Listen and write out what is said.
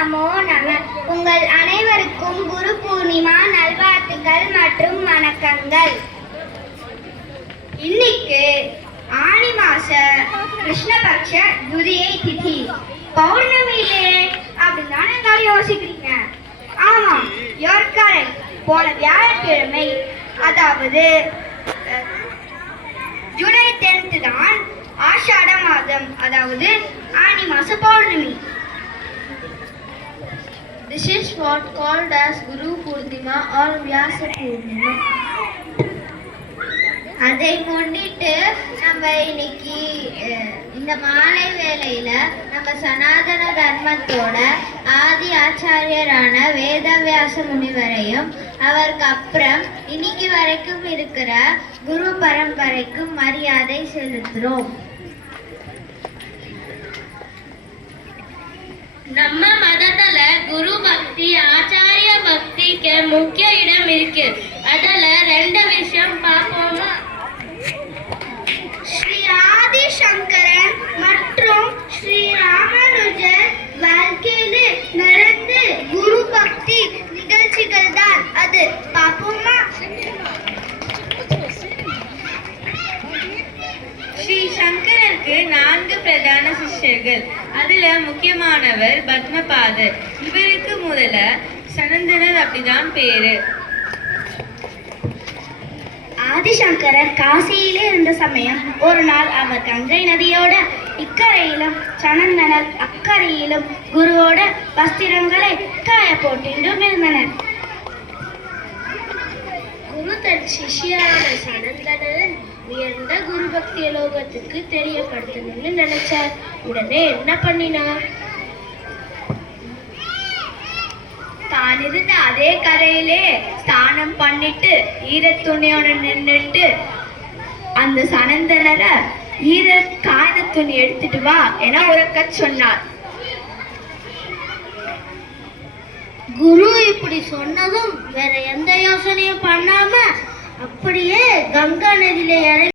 நமோ நம. உங்கள் அனைவருக்கும் குரு பூர்ணிமா நல்வாழ்த்துக்கள் மற்றும் வணக்கங்கள். இன்னைக்கு ஆனி மாச கிருஷ்ணபக்ஷ துதியை திதி பௌர்ணமியிலே அப்படின்னு தானே எல்லாரும் யோசிக்கிறீங்க. ஆமாம், யோர்காரை போன வியாழக்கிழமை, அதாவது ஜூலை 10 தான் ஆஷாட மாதம், அதாவது ஆனி மாச பௌர்ணமி. This is what called as Guru Purnima or Vyasa Purnima. அதை முன்னிட்டு நம்ம இன்னைக்கு இந்த மாலை வேளையில நம்ம சனாதன தர்மத்தோட ஆதி ஆச்சாரியரான வேதவியாச முனிவரையும் அவருக்கு அப்புறம் இன்னைக்கு வரைக்கும் இருக்கிற குரு பரம்பரைக்கும் மரியாதை செலுத்துறோம். நம்ம மதத்துல குரு பக்தி ஆச்சாரிய பக்திக்கு முக்கிய இடம் இருக்கு. அதுல 2 விஷயம் பார்ப்போமா? ஸ்ரீ ஆதி சங்கரன் மற்றும் ஸ்ரீ ராமானுஜர் வாழ்க்கையில நடந்த குரு பக்தி நிகழ்ச்சிகள் தான். அது பார்ப்போமா? ஸ்ரீ சங்கரருக்கு 4 பிரதான சிஷ்யர்கள். அதுல முக்கியமானவர் பத்மபாதர். இவருக்கு முதல்ல சனந்தனர் அப்படிதான் பேரு. ஆதிசங்கரர் காசியிலே இருந்த சமயம் ஒரு நாள் அவர் கங்கை நதியோட இக்கரையிலும் சனந்தனர் அக்கரையிலும் குருவோட வஸ்திரங்களை காய போட்டின்றும் இருந்தனர். குரு தன் சிஷியரான சனந்தனன் உயர்ந்த குரு பக்திய லோகத்துக்கு தெரியப்படுத்தணும்னு நினைச்சார். உடனே என்ன பண்ணினார்? தான் இருந்த அதே கரையிலே ஸ்நானம் பண்ணிட்டு ஈரத்துணியோட நின்றுட்டு அந்த சனந்தனரை காய்ந்த துணி எடுத்துட்டு வா என உறக்க சொன்னார். குரு இப்படி சொன்னதும் வேற எந்த யோசனையும் பண்ணாம அப்படியே கங்கா நதியில இறங்கி